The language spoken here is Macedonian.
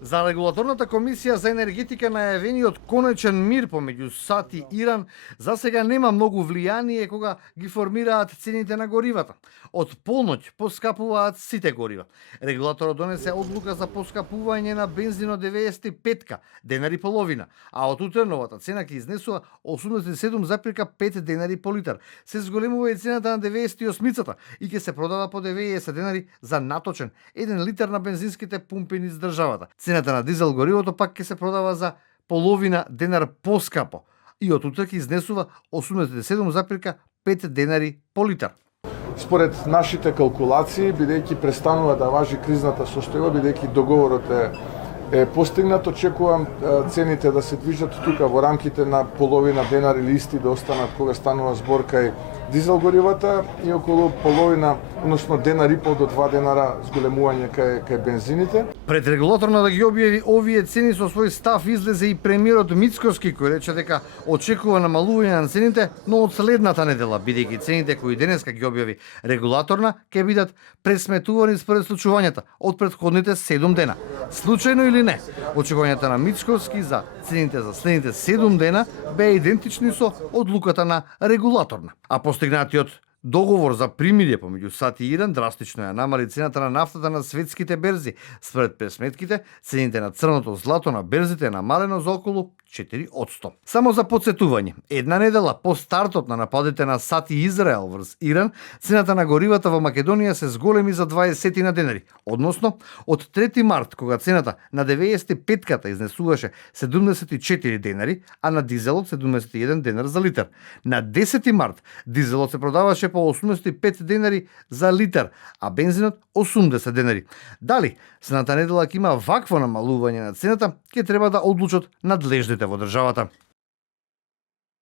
За регулаторната комисија за енергетика најавениот конечен мир помеѓу САД и Иран за сега нема многу влијание кога ги формираат цените на горивата. Од полноќ поскапуваат сите горива. Регулаторот донесе одлука за поскапување на бензинот 95 денари половина, а од утреновата цена ќе изнесува 87,5 денари по литар. Се зголемува и цената на 98-цата и ќе се продава по 90 денари за наточен 1 литар на бензинските пумпи низ државата. Цената на дизел горивото пак ќе се продава за половина денар поскапо и од утре ќе изнесува 87,5 денари по литар. Според нашите калкулации, бидејќи престанува да важи кризната состојба, бидејќи договорот е постигнат, очекувам цените да се движат тука во рамките на половина денар или исти да останат кога станува збор кај дизел горивата и околу половина, односно денар и пол до 2 денара зголемување кај бензините. Пред регулаторно да ги објави овие цени со свој став излезе и премиерот Мицкоски, кој рече дека очекува намалување на цените, но од следната недела, бидејќи цените кои денеска ги објави регулаторна ќе бидат пресметувани според случувањата од претходните 7 дена. Случајно или не, очекувањата на Мицкоски за цените за следните 7 дена беа идентични со одлуката на регулаторна. А постигнатиот договор за примирие помеѓу САД и Иран драстично ја намали цената на нафтата на светските берзи. Според пресметките, цените на црното злато на берзите е намалено за околу 4%. Само за подсетување, една недела по стартот на нападите на САД и Израел врз Иран, цената на горивата во Македонија се зголеми за 20 на денари. Односно, од 3 март, кога цената на 95-ката изнесуваше 74 денари, а на дизелот 71 денар за литар. На 10 март дизелот се продаваше по 85 денари за литар, а бензинот 80 денари. Дали следната недела ќе има вакво намалување на цената, ќе треба да одлучат надлежните во државата.